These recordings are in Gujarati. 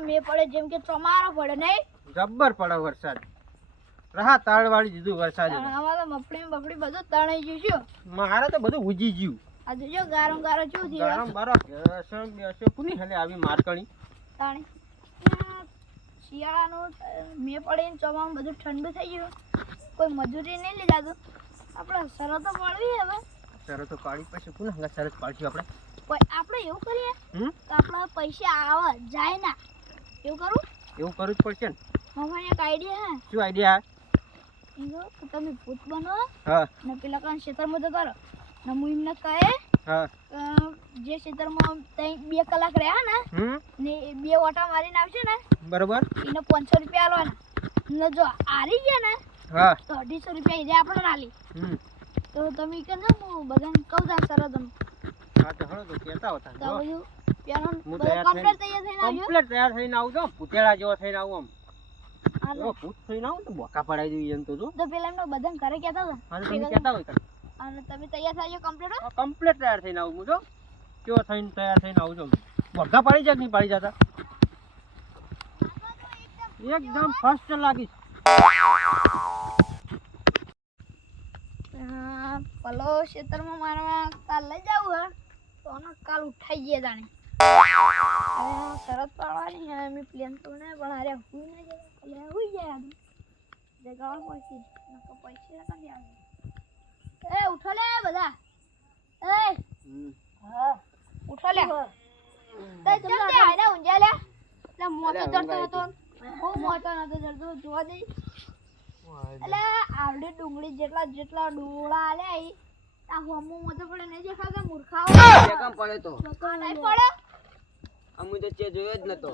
ખેતરમાં મે પડે જેમ કે ચોમારો પડે નહીં જબ્બર પડે વરસાદ રહા તાળવાળી દીધું વરસાદ આમાં તો મફળી બફડી બધું તણાઈ ગયું છું મારે તો બધું ઉજી ગયું આ જોજો ગારો ગારો શું થયું ગરમ બારો બેસો કોની હલે આવી મારકણી તાણી શિયાળાનું મે પડે ને ચોમામાં બધું ઠંડુ થઈ ગયું કોઈ મજૂરી નહીં લીધા તો આપણે શરતો પાડવી હવે શરતો પાડી પછી કોને હંગા શરત પાડશું આપણે આપણે એવું કરીએ તો આપણા પૈસા આવે જાય ના એવું કરું એવું કરવું જ પડશે ને મામાને એક આઈડિયા હે શું આઈડિયા ઈગો તો તમે ભૂત બનો હા ને પેલા કાન ક્ષેત્રમાં જતો રહો ને હું એમને કહે હા જે ક્ષેત્રમાં 2 કલાક રહ્યા ને 2 ઓટા મારીને આવશે ને બરોબર એને 500 રૂપિયા આલવાના ને જો હારી ગયા ને હા તો 250 રૂપિયા ઈને આપણે આલી તો તમે કે ને હું બધાને કહું તા સરદમ હા તો હળો તો કહેતા હતા તો બધું પેલો હું કમ્પ્લીટ તૈયાર થઈને આવ્યો કમ્પ્લીટ તૈયાર થઈને આવજો પુતેડા જેવો થઈને આવું હાલો આમ ભૂત થઈને આવું તો બોકા પડાઈ દઈએ એમ તો જો તો પેલા એમને બધાને ઘરે કહેતા હતા હા તમે કહેતા હોય અને તમે તૈયાર થાજો કમ્પ્લીટ કમ્પ્લીટ તૈયાર થઈને આવું જો કેવો થઈને તૈયાર થઈને આવજો બોકા પાડી જાય નહીં પાડી જતા એકદમ ફર્સ્ટ લાગીશ પલો ક્ષેત્રમાં મારવા કાલ લઈ જાવું હે તો કાલ ઉઠાઈ ગયા જાણે શરત પાડવાની હે મેં પ્લેન તો ને પણ અરે હુઈ ના જાય એટલે હુઈ જાય જગાવા પછી નકો પૈસા કાંઈ આવે એ ઉઠો લે બધા એ હા ઉઠો લે તે ચમ દે આને ઊંઝા લે એટલે મોટો ચડતો હતો બહુ મોટો નતો ચડતો જોવા દે એટલે આવડી ડુંગળી જેટલા ડોળા આલ્યા ઈ આ હોમો મોટો પડે નહીં દેખાતા મૂર્ખાઓ કેમ પડે તો નહીં પડે અમુ તો ચે જોયો જ નતો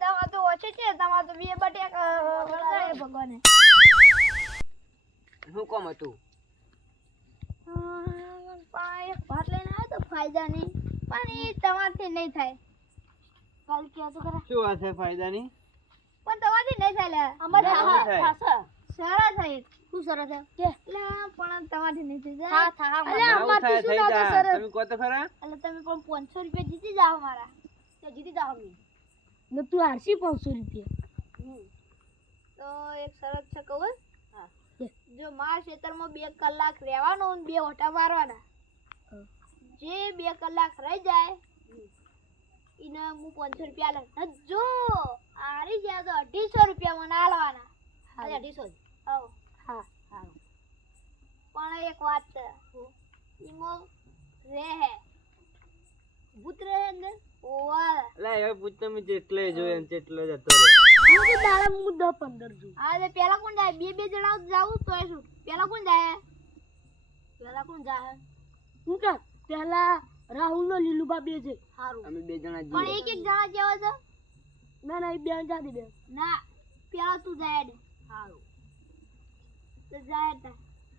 તમાર તો ઓછે છે તમાર તો બે બટેક વળગાડે ભગવાને શું કોમ હતું પણ એક ભાત લઈને આવ્યો તો ફાયદા નહીં પણ એ તમારથી નહીં થાય કાલ કે તો ખરા શું હશે ફાયદાની પણ તમારથી નહીં થાય લે અમારે સારા થાય શું સરસ છે કે એટલે પણ તમારથી નહીં થાય અલે અમારથી શું થાય સરસ તમે કહો તો ખરા એટલે તમે પણ 500 રૂપિયા જીતી જાવ મારા તો જીતી જાવ ને તું હારસી 500 રૂપિયા તો એક શરત છે કહું જો મારા ક્ષેત્રમાં 2 કલાક રહેવાનું અને 2 ઓટા મારવાના જે 2 કલાક રહી જાય એને હું 500 રૂપિયા આલે જો હારી ગયા તો 250 રૂપિયા મને આલવાના હા 250 આવો હા હા પણ એક વાત છે ઈમો રહે ભૂત રહે ને ઓવા લે હવે પૂછ તમે જેટલે જોયે ને તેટલો જતો રે હું તો દાડા હું 10 15 જો આ પેલા કોણ જાય બે જણા જાવું તો શું પેલા કોણ જાય હું કે પહેલા રાહુલ નો લીલુબા બે છે હારું અમે બે જણા પણ એક જણા જેવા છે ના ના એ બે જાદી બે ના પેલા તું જાય દે હારું તો જાય તા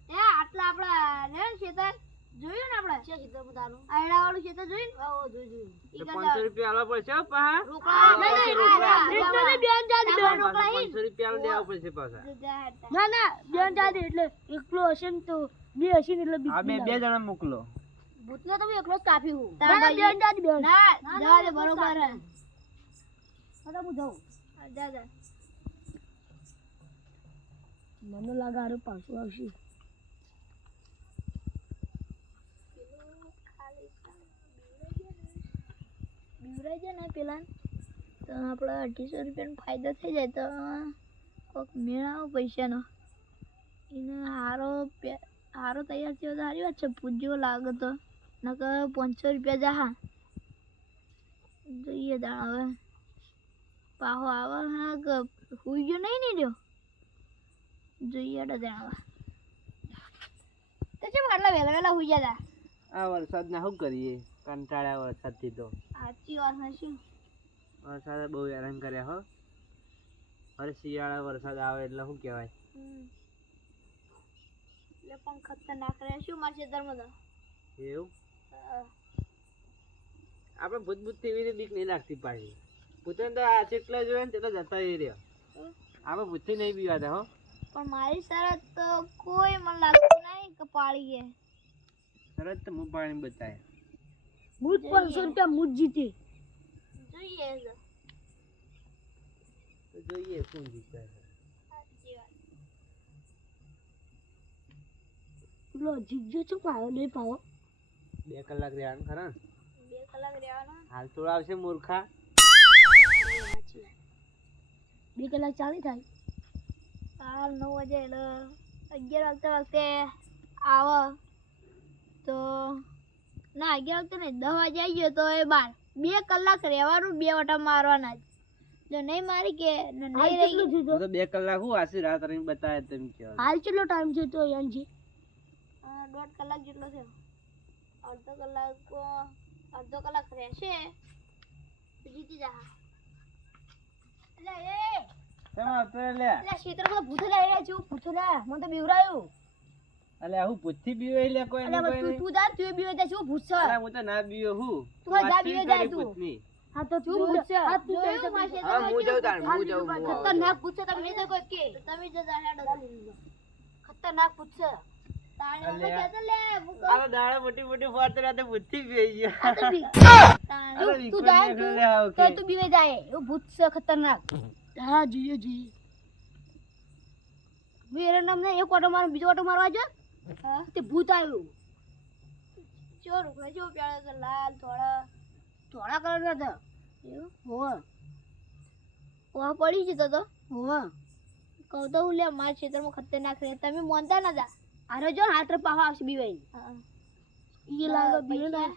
એ આટલા આપડા રે ખેતર જોયું ને આપણે છે ખેતર બધાનું આયડા વાળું ખેતર જોયું ને ઓ જોયું 500 રૂપિયા આલવા પડશે હો પા રોકડા એટલે બે જાદી બે 500 રૂપિયા દેવા પડશે પાછા ના ના બે જાદી એટલે એકલો હશે ને તો બે હશે ને એટલે આ બે જણા મોકલો ભૂતને તો એકલો જ કાપી હું ના બે જાદી બે ના જા દે બરોબર હે હવે હું જાઉં જા જા મને લાગે આરે પાછું આવશે બીવરાઈ જાય ને પેલા તો આપણે 250 રૂપિયાનો ફાયદો થઈ જાય તો કોક મેળાવો પૈસાનો એને હારો તૈયાર થયો તો સારી વાત છે પૂજ્યો લાગે તો નકર 500 રૂપિયા જા જોઈએ દાણ હવે પાહો આવે હા કે હુઈ ગયો નહીં ને રહ્યો જોઈએ તો દાણ હવે તો કેમ આટલા વહેલા હુઈ ગયા આ વરસાદ ના શું કરીએ કંટાળ્યા વરસાદ થી તો સાચી વાત હશે વરસાદ બહુ હેરાન કર્યા હો અરે શિયાળા વરસાદ આવે એટલે શું કહેવાય એટલે પણ ખતરનાક રહે શું મારા ખેતરમાં તો એવું આપણે ભૂત એવી રીતે બીક નહીં લાગતી પાછી ભૂતને તો આ જેટલા જોઈએ ને તેટલા જતા રહ્યા આપણે ભૂતથી નહીં બીવાતા હો પણ મારી શરત તો કોઈ મને લાગતું નહીં કે પાળી ગયા સરસ તો હું પાણી બતાય મુજ 500 રૂપિયા મુજ જીતી જોઈએ જોઈએ કોણ જીતે છે. સાચી વાત. પેલો જીગજો શું પાવો નહીં પાવો 2 કલાક રહેવાનું ખરા ને? 2 કલાક રહેવાના. હાલ તો આવશે મૂર્ખા. સાચી વાત 2 કલાક ચાલી થાય હાલ 9 વાગે એટલે 11 વાગતે આવો તો ના 11 વાગતે નહીં 10 વાગે આવી ગયો તો એ 2 કલાક રહેવાનું 2 વટા મારવાના જ. જો નહીં મારી કે ને હાલ નહીં રહી કેટલું થયું તો 2 કલાક હું આશી રાત રહીને બતાવે તેમ કહેવાય. હાલ કેટલો ટાઈમ છે તો યાનજી 1.5 કલાક જેટલો થયો. અડધો કલાક રહેશે તો જીતી જા. એટલે કેમ આવતો રે લે? ક્ષેત્રમાં ભૂતો લઈ રહ્યા છું. પૂછો લે મને તો બીવરાયું. અલ્યા હું પૂછથી બીવે લે કોઈ અલ્યા નહીં કોઈ તું નહીં. જા તું બીવે તા શું પૂછছ? અલ્યા હું તો ના બીવે હું. તું જા વાતચીત બીવે જા કરી તું. પૂછની. હા તો શું તું પૂછছ? હા તું જોયું માસે હા હું જાઉં તાણ હું જાઉં હું આવું. ખતરનાક પૂછছ તમે તો કોઈ કે તમે જ જા હેડો. ખતરનાક પૂછছ. તાણે અમે અલ્યા. કહેતો લે હું કહું. આલો દાડા મોટી મોટી ફોડ રાતે પૂછથી બીવે ગયા. આ તો બી- તાણે અરે તું વિકુલ જાય ને તું લે આવ તો કે. તું બીવે જાય એવું ભૂત છે ખતરનાક. હા જોઈએ જોઈએ વીર નામ ને એક ઓટો મારો બીજો ઓટો મારવા જો તે ભૂત આવ્યું. ચો રૂખડે જો પ્યાળો તો લાલ થોડા કલર ના એવું હોવા ઓહ પડી જતો તો હોવા કહું તો હું લે મારા ક્ષેત્રમાં ખતરનાક રહે તમે મોનતા ના જા. અરે જો હાથ પાહો આવશે બીવાઈ ઈ લાગે બીએ ના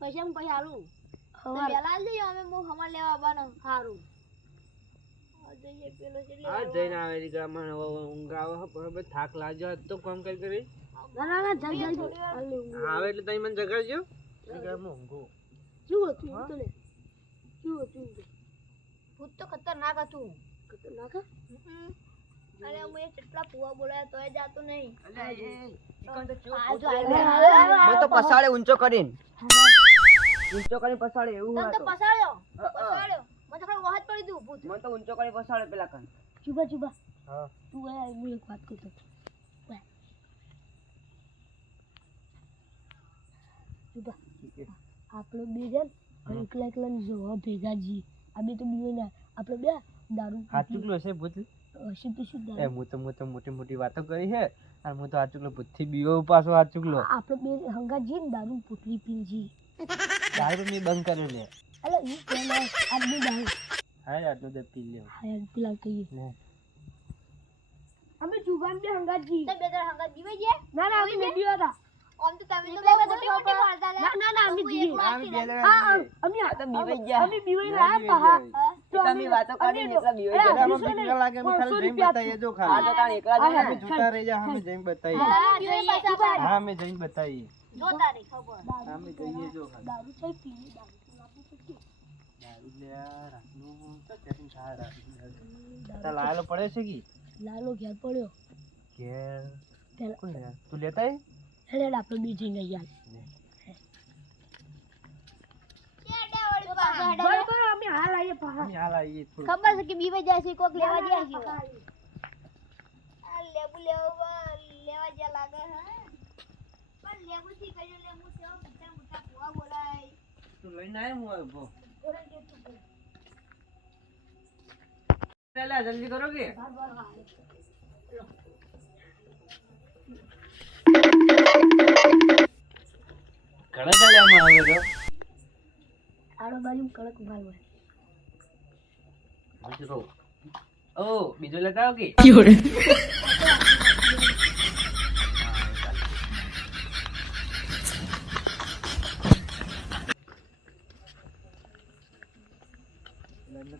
પૈસા હું પૈસા હાલું તો હવાર વેલા જઈએ અમે હું હમણાં લેવા આવવાનો સારું. જઈએ પેલો છે આ જઈને આવે દીકરા મને હવે ઊંઘ આવે હે, બરાબર થાક લાગ્યો હોત તો કામ કરી ના ના ના જલ્દી જલ્દી આવે એટલે તમે મને જગાડજો. દીકરા હું ઊંઘું. શું હતું એમ તો લે શું હતું ભૂત તો ખતરનાક હતું. ખતરનાક અરે હું એ કેટલા પુવા બોલાયા તોય જાતો નહીં. મને તો પસાડે ઊંચો કરીને પસાડે એવું તને તો હતું. પસાડ્યો હા. મને તો ખાલી વહાજ પડી દઉં ભૂત. મને તો ઊંચો કરીને પસાડે પેલા કન. ચુબા ચુબા હા તું એ હું એક વાત કરતો ચુબા આપણે બે જણ એકલા એકલા ને જોવા ભેગા જી આ બે તો બીવે ના આપણે બે દારૂ હાથ ચૂકલો છે ભૂત. હશે તો શું એ દારૂ હું તો મોટી મોટી વાતો કરી છે અને હું તો હાથ ચૂકલો ભૂતથી બીવો પાછો હાથ ચૂકલો. આપણે બે હંગા જી ને દારૂ પોટલી પી જી દારૂ મેં બંધ કર્યો લે. અલે ઈ પેલા આ બે દારૂ હા આટલું દે પી લ્યો. હા યાર પેલા કહીએ લે. અમે જુગાન બે હંગા જી તે બે જણા હંગાત જીવાઈ ગયા? ના ના અમે નથી હતા આમ તો તમે તો બે મોટી મોટી મારતા લે. ના ના ના અમે જીએ આમ બે જણા હા જીવે. અમે આ તો બીવાઈ ગયા. અમે બીવાઈ ના ના બીવાઈ પા ગયા. તો તમે વાતો કરીને એકલા બીવાઈ અરે, ગયા. આમાં બીક ના લાગે અમે ખાલી જઈને બતાવીએ જો આ ખાલી. તો તાણ એકલા જ અમે જૂતા રહી જા અમે જઈને બતાવીએ. હા, જોઈએ પાછા. હા અમે જઈને બતાવીએ. જોતા રહી ખબર. અમે જઈએ જો ખાલી. દારૂ છે પી દારૂ તો લાગુ છે કે દારૂ લે આ રાતનું તો કેમ થાય રાતનું. તાર લાયેલો પડે છે કી લાલો ઘેર પડ્યો કે પેલા કોણ લે? તું લેતા આય? હેડે આપણે બીજી નહીં યાર જો પાછા હટાવે. બરાબર અમે હાલ આવીએ પાછા અમે હાલ આવીએ થોડું. ખબર છે કે બીવાઈ જાય છે કોક લેવા ગયા છે. આ લેબુ લેવા જ્યાં લાગે હે પણ લેબુ થી કયો લેબુ છે મોટા મોટા પુવા બોલાય. તું લઈને આય હું આવ્યો. લે જલ્દી કરો કે કડક લેવામાં આવે તો આડો બાજુ કડક માલ હોય બીજું કહું. ઓ બીજો લેતા આવો કે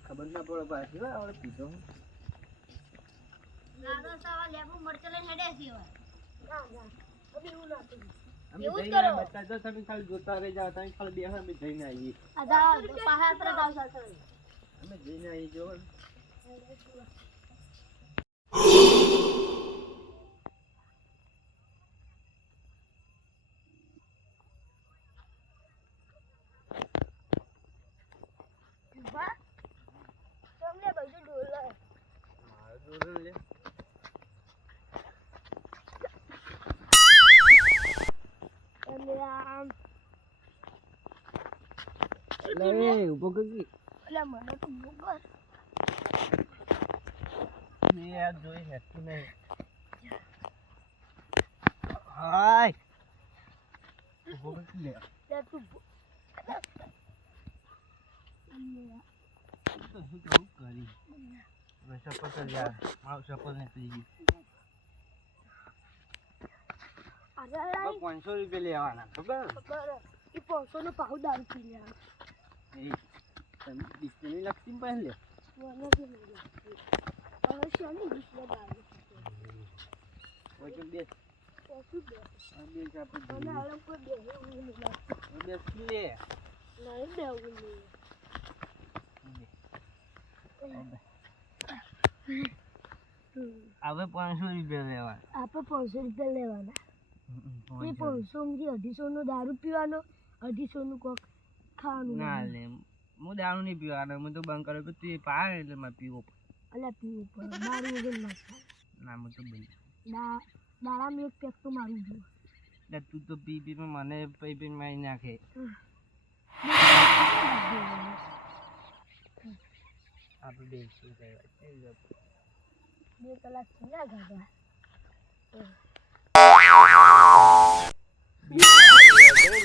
ખબર ના પડે પાછી હો, આવડે પીધો નાનો સવા લેબુ મરચો લઈને હેડે છે હવે. અમે એવું જ જઈને કરો. આયા બતા દો, તમે ખાલી જોતા રહી જાઓ, તમે ખાલી બેહો, અમે જઈને આવીએ. આ જા પાહા તરત આવશે. અમે જઈને આવીએ જો. તમને બધું ઢોલે. મારે જોડે લે. એટલે આમ લે, ઊભો કરી. એટલે મને તો બહુ યાર જોઈ હેતું નહીં. હાય ઉભો કરી લે. લે તું તો શું કહું કરી હવે સપોઝ યાર મારું સપોઝ ને થઈ ગયું. અરે હવે 500 રૂપિયા લેવાના ખબર ખબર એ 500 નો પાઉ દારૂ પી લે એ તમે ડિસ્પ્લે લખતી પણ લે મને કે નહીં લાગતી હવે શાની ડિસ્પ્લે દારૂ ઓય તો બે પૈસું દે આ બે આપણે અને આ લોકો દે એવું નહીં લાગતું બે લે નહીં દેવું નહીં હવે 500 રૂપિયા લેવાના. આપણે 500 રૂપિયા લેવાના એ 500 માંથી 250 નો દારૂ પીવાનો 250 નું કોક ખાવાનું ના લે હું દારૂ નહીં પીવાનો હું તો બંધ કર્યો કે તું એ પાડે એટલે મારે પીવો પડે. અલ્યા પીવું પડે દારૂ વગર ના થાય ના હું તો ભાઈ દાડામાં એક પેક તો મારું જોઈએ એટલે તું તો પી પી મને પી પી મારી નાખે. આપણે બે શું કહેવાય 2 કલાક થી ના ગાધા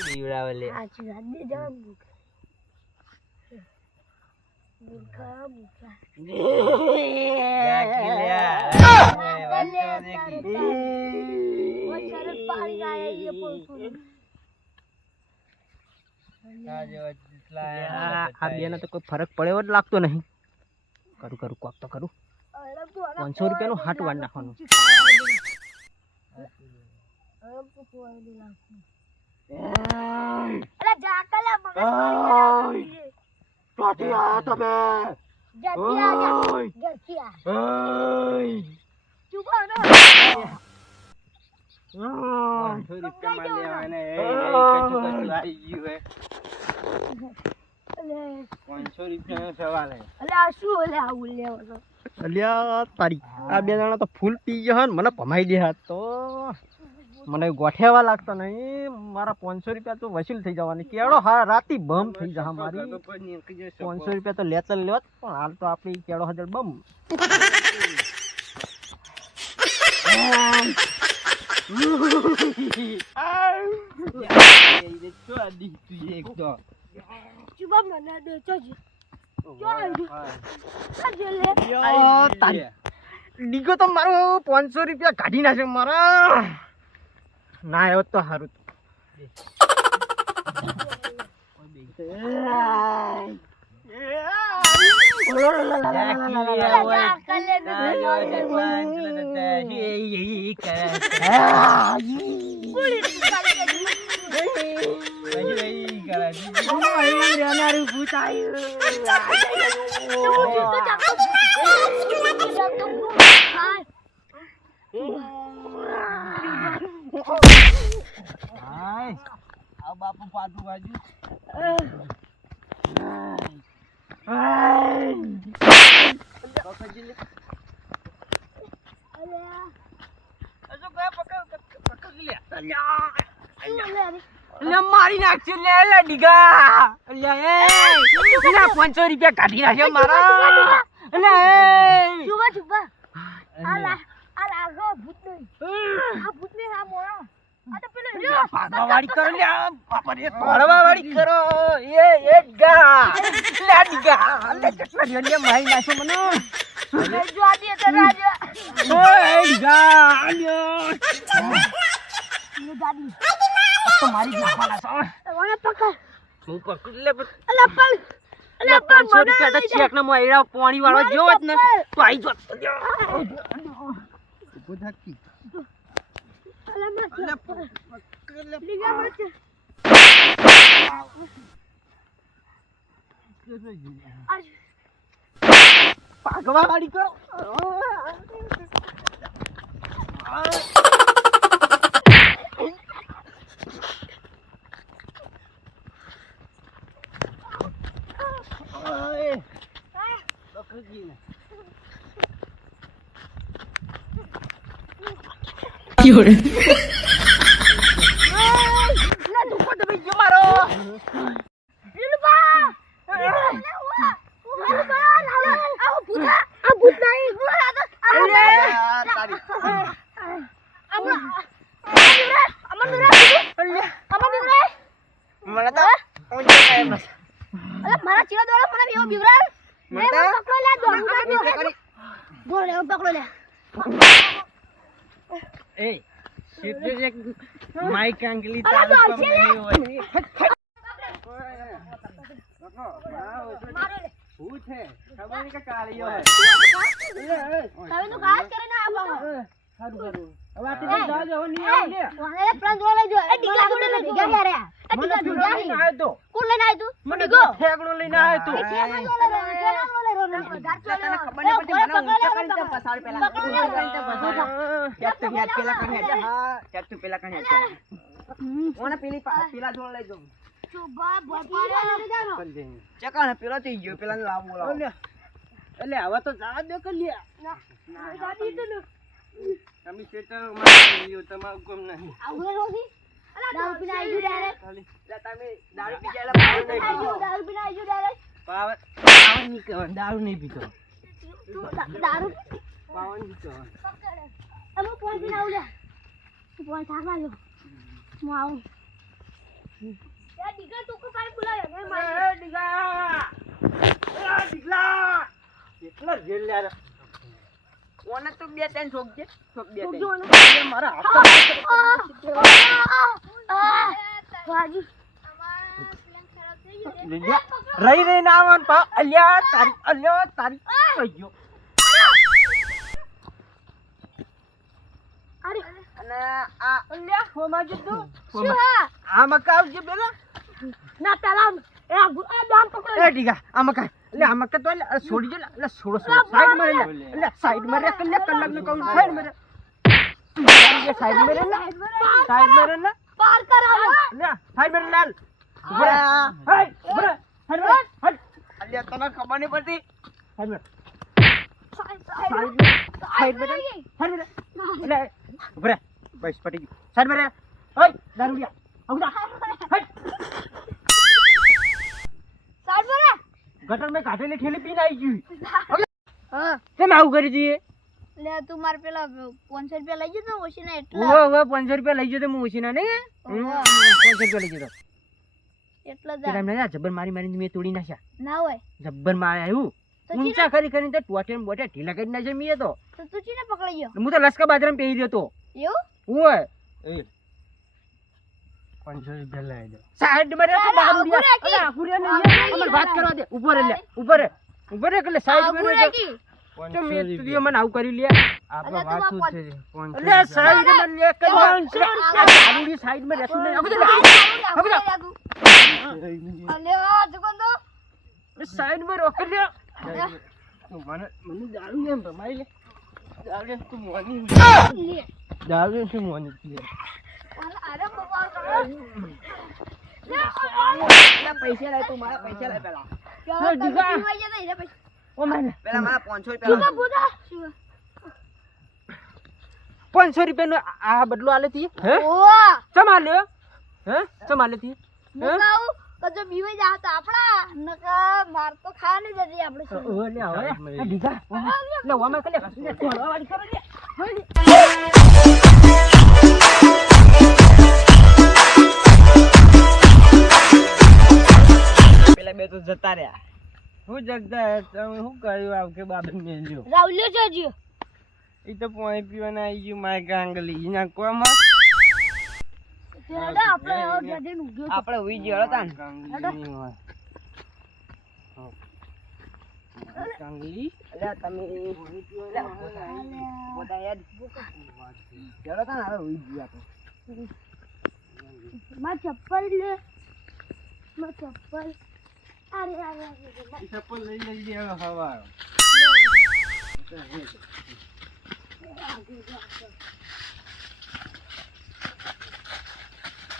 દીવડાવે લે. સાચી વાત 2 જણા મૂર્ખા મૂર્ખા આ બેને તો કોઈ ફરક પડ્યો જ લાગતો નહીં. કરું કોક તો કરું. 500 રૂપિયાનું હાટ વાળ નાખવાનું. તારી આ બે જણા તો ફૂલ પી ગયા ને મને ભમાઈ દે તો મને ગોઠેવા લાગતો નહીં. મારા 500 રૂપિયા તો વસૂલ થઈ જવાની કેળો હા રાતી બમ થઈ જા મારી. 500 રૂપિયા તો લેત લેત પણ હાલ તો આપણી કેળો હજાર બમ. ડીગો તો મારો 500 રૂપિયા કાઢી નાખે મારા. ના આવ્યો તો સારું. બાપુ પાટું બાજુ મારી નાખશે લે ડીગા. 500 રૂપિયા કાઢી નાખ્યો મારા. વાળી કરો લે બાપરે વાળી કરો એ ગા લે ડીગા લે કેટલા ઢેલિયા મારી નાખ્યો મને. ઓય ડીગા આલ્યો તો મારી નાખવાના છો. હું પકડ લે પણ 500 રૂપિયા તો ચેક ના મોયરા પાણી વાળો જેવો જ ને તો આઈ જો ઉભો થાકી. પાગવા વાળી કરો. મારા ચીલા દોડો મને એવો બીવરાય મને એ મને પકડો લે દોડ નીચે કરી બોલ લે પકડો લે એ સીધે એક માઈક આંગલી અલા, તારું તો કમ હશે નહીં હોય મારો લે શું છે ખબર નહીં કે કાળીઓ હે હવે તું ઘાસ કરીને આવો સારું સારું હવે આથી જાવ જો નહીં આવ લે વાને પ્લાન જોવા લઈ જો એ ટીકા જોડે ભેગા ગયા રે એ મને ટીકા જોડે લઈને આવ્યો તો કોણ લઈને આવ્યો તું મને ટીકો ઠેકણું લઈને આવ્યો તું તને ખબર નહીં પડતી મને ઊંચા કરીને તે પસાડ પેલા ઊંચા કરીને તે પસાડ યાદ તો યાદ પેલા કરીને યાદ હા યાદ તો પેલા કરીને યાદ ઓને પેલા જોડ લઈ જાઉં ચકાને પેલો થઈ ગયો પેલા લાવ બોલાવો એટલે હવે તો જવા દે કે લ્યા તમે સેટર માં ગયો તમારું કામ નહીં દારૂ પીને આવી ગયું direct. ખાલી તમે દારૂ પી ગયા પાવર નહીં પીતો દારૂ પીને આવી ગયું direct. પાવર પાવર નહીં કહેવાય દારૂ નહીં પીતો તું દારૂ પાવર નહીં કહેવાય અમે ફોન પીને આવું લે તું ફોન થાકવા જો હું આવું યાર દીકરા તું કો પાણી બોલાવે મેં મારી દીકલા કેટલા જેલ લ્યા ઓને તો બે ત્રણ ઠોક દે ઠોક બે જો ત્રણ ને મારા હાથ બાજુ રહી રહીને આવવાનું પા અલ્યા તારી થઈ ગયો અરે અને આ અલ્યા હોમાં જતું શું હા આ મકા આવજે પેલા ના પેલા એ આ દામ પકડો એ ટીકા આ મકા એટલે આ મકા તો એટલે છોડી દે એટલે છોડો સાઈડ માં રે એટલે સાઈડ માં રે કલાક ને કહું સાઈડ માં રે સાઈડ માં રે સાઈડ માં રે ને પાર કરાવો લે સાઈડ માં લાલ ઉભરે હાય ઉભરે સાઈડ માં હટ અલ્યા તને ખબર નહીં પડતી સાઈડ માં સાઈડ સાઈડ માં સાઈડ માં લે ઉભરે બસ પટી ગયું સાઈડ માં રે ઓય દારૂડિયા આવડા હટ સાઈડ પર ગટર મેં કાઢેલી ઠેલી પીને આવી ગઈ હા કેમ આવું કરી દઈએ લે તું માર પેલા 500 રૂપિયા લઈ જતો ઓછી ને એટલા ઓવે 500 રૂપિયા લઈ જતો હું ઓછીના નહીં 500 રૂપિયા લઈ જતો એટલા તે જ એમને ના જબ્બર મારી મારીને મેં તોડી નાખ્યા ના હોય જબ્બર મારે આવ્યું તો ઊંચા કરી કરીને તે ટોટે ને બોટે ઢીલા કરી નાખ્યા મેં તો તું ચીને પકડી ગયો હું તો લસકા બાજરામાં પહેરી રહ્યો તો એવું ઓય એ 500 રૂપિયા લઈ દે સાઈડ માં રે તો દારૂ ઉભો રે કી. અલા આખુરે ને અમર વાત કરવા દે ઉભો રે લે ઉભો રે એટલે સાઈડ માં રે કી તો મેં તું મને આવું કરી લે આપણે વાત શું છે એટલે સાઈડ માં લે કે દારૂડી સાઈડ માં રહેતું નહીં હવે અલે આ જુગંદો સાઈડ માં રોક લે મને દારૂ એમ રમાઈ લે દારૂ તું મોની લે દારૂ તું મોની લે અરે બબાલ કરો પેલા પૈસા લાય તું મારા પૈસા લાય પેલા કેવા તમે દીકા. પીવાઈ જતા એટલે પછી ઓ મને પેલા મારા 500 તું રૂપિયા બુધા શું 500 રૂપિયાનો આ બદલો આલે તી હે ઓ ચમ આલ્યો હે ચમ આલે તી મુકાઉ કજો બીવાઈ જા તો આપડા નકા માર તો ખા નહીં જતી આપણે શું ઓ લે હવે આ ડીગા લે ઓમે કલે લે તોડવા વાળી કરો લે પેલા બે તો જતા રહ્યા હું જગદા તમે શું કર્યું આવ કે બાબે મેલ્યો રાવલ્યો જજો ઈ તો પાણી પીવાના આવી ગયું માય ગાંગલી એના કોમાં તેડા આપણે જજે નું ગયો આપણે ઉઈ ગયો હતા ને ગાંગલી ની હોય ગાંગલી અલ્યા તમે બધા યાદ ગયો હતા ને હવે ઉઈ ગયા આપણે માં ચપ્પલ લે માં ચપ્પલ અરે અરે અરે ચપ્પલ લઈ લઈ હવે હવા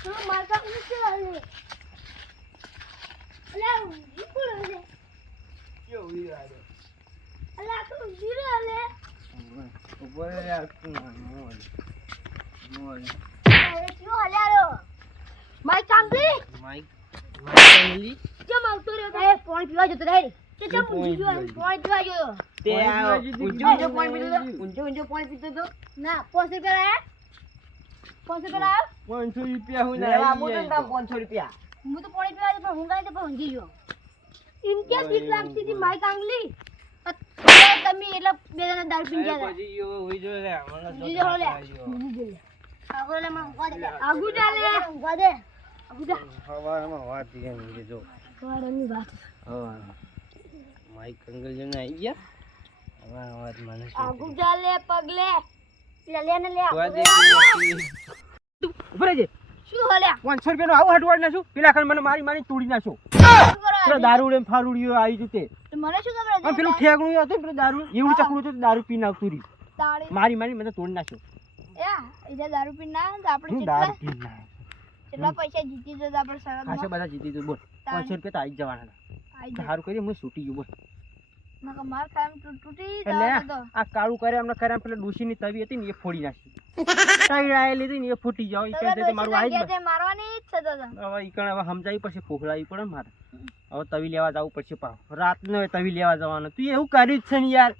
તું માર કા નીચે આલે અલા ઊંઘી લે કેવું ઈ આડે અલા તું ઊંઘી લે ઉપર યાર મોલ મોલ અરે ક્યો હલ્યારો માય ચાંદી માઈક ગાંગલી કેમ આવતો રે એ પાણી પીવા જતો રે કે કેમ ઊંઘી ગયો પાણી પીવા ગયો તે આ ઊંચો પાણી પીતો તો ઊંચો પાણી પીતો તો ના 500 રૂપિયા લાયા 500 રૂપિયા લાયા 500 રૂપિયા હું લેવા ના આપું તો ને તાર 500 રૂપિયા હું તો પાણી પીવા જતો હું ગાય તો ઊંઘી ગયો ઇનકે બીક લાગતી હતી માઈક આંગલી તમે એટલે બે જણા દારૂ પીને ગયા હતા. બીજો લે આગો લે માં ઊંઘવા દે આગુ ચાલે ઊંઘવા દે આગુ જા હવામાં વાત એમ કે જો સવારની વાત હા માઈક અંગલ જને આવી ગયા હવે વાત મને આગુ ચાલે પગલે લે ને લે ઉભરે છે શું હલ્યા 500 રૂપિયાનો આવું હટવાડ નાશું પેલા ખર મને મારી મારી તોડી નાખ્યો શું કરો પેલો દારૂ ને ફારૂડિયો આવી જતે તો મને શું ખબર આમ પેલું ઠેકણું હતું ને પેલું દારૂ એવું ચકડું હતું દારૂ પીને આવતું રહ્યું તાળી મારી મારી મને તોડી નાખ્યો એ દારૂ પીને ના આવે તો આપણે હું દારૂ પીને ના આવ્યો. કેટલા પૈસા જીતી જતા આપણે ખાસા સરદ બધા જીતી તું બોલ 500 રૂપિયા તો આવી જ જવાના આઈ જાય સારું કરી હું છૂટી ગયું બોલ નકા માર ખામ તૂટી એટલે જવાનો તો આ કાળું કરે એમને કરે પેલા ડોશીની તવી હતી ને એ ફોડી નાખી ટાઈડ આયેલી હતી ને એ ફૂટી જાવ ઈ કહે છે મારું આઈ જ તે મારવાની જ છે તો હવે ઈ કણ હવે સમજાવી પછી ફોફડાવી પડે ને મારે હવે તવી લેવા જવું પડશે પાવ રાતનો તવી લેવા જવાનું તું એવું કર્યું જ છે ને યાર